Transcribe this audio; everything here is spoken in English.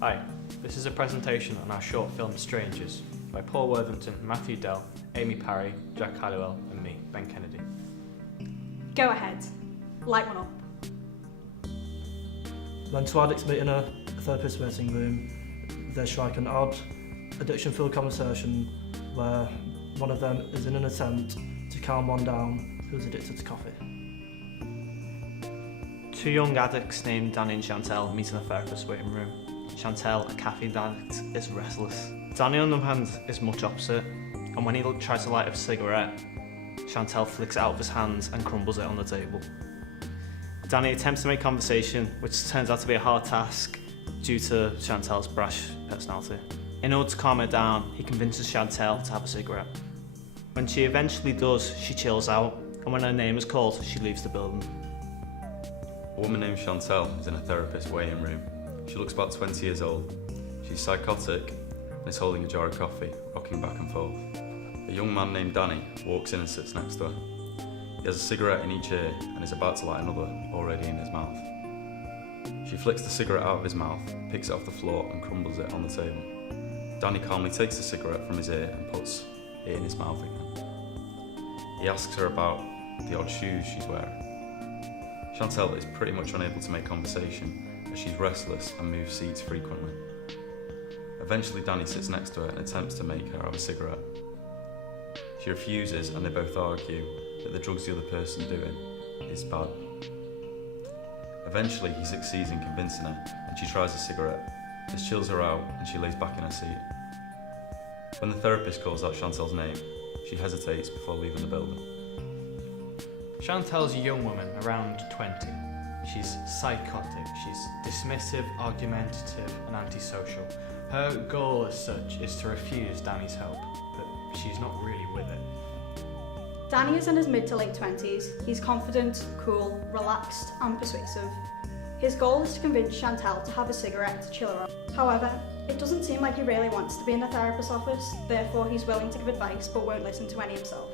Hi, this is a presentation on our short film Strangers by Paul Worthington, Matthew Dell, Amy Parry, Jack Halliwell and me, Ben Kennedy. Go ahead, light one up. When two addicts meet in a therapist waiting room, they strike an odd, addiction-filled conversation where one of them is in an attempt to calm one down who's addicted to coffee. Two young addicts named Danny and Chantel meet in a therapist waiting room. Chantel, a caffeine addict, is restless. Danny, on the other hand, is much opposite, and when he tries to light a cigarette, Chantel flicks it out of his hands and crumbles it on the table. Danny attempts to make conversation, which turns out to be a hard task due to Chantel's brash personality. In order to calm her down, he convinces Chantel to have a cigarette. When she eventually does, she chills out, and when her name is called, she leaves the building. A woman named Chantel is in a therapist's waiting room. She looks about 20 years old. She's psychotic and is holding a jar of coffee, rocking back and forth. A young man named Danny walks in and sits next to her. He has a cigarette in each ear and is about to light another, already in his mouth. She flicks the cigarette out of his mouth, picks it off the floor and crumbles it on the table. Danny calmly takes the cigarette from his ear and puts it in his mouth again. He asks her about the odd shoes she's wearing. Chantel is pretty much unable to make conversation as she's restless and moves seats frequently. Eventually Danny sits next to her and attempts to make her have a cigarette. She refuses and they both argue that the drugs the other person's doing is bad. Eventually he succeeds in convincing her and she tries a cigarette. This chills her out and she lays back in her seat. When the therapist calls out Chantel's name, she hesitates before leaving the building. Chantel's a young woman, around 20. She's psychotic, she's dismissive, argumentative and antisocial. Her goal as such is to refuse Danny's help, but she's not really with it. Danny is in his mid to late 20s. He's confident, cool, relaxed and persuasive. His goal is to convince Chantel to have a cigarette to chill her out. However, it doesn't seem like he really wants to be in a therapist's office, therefore he's willing to give advice but won't listen to any himself.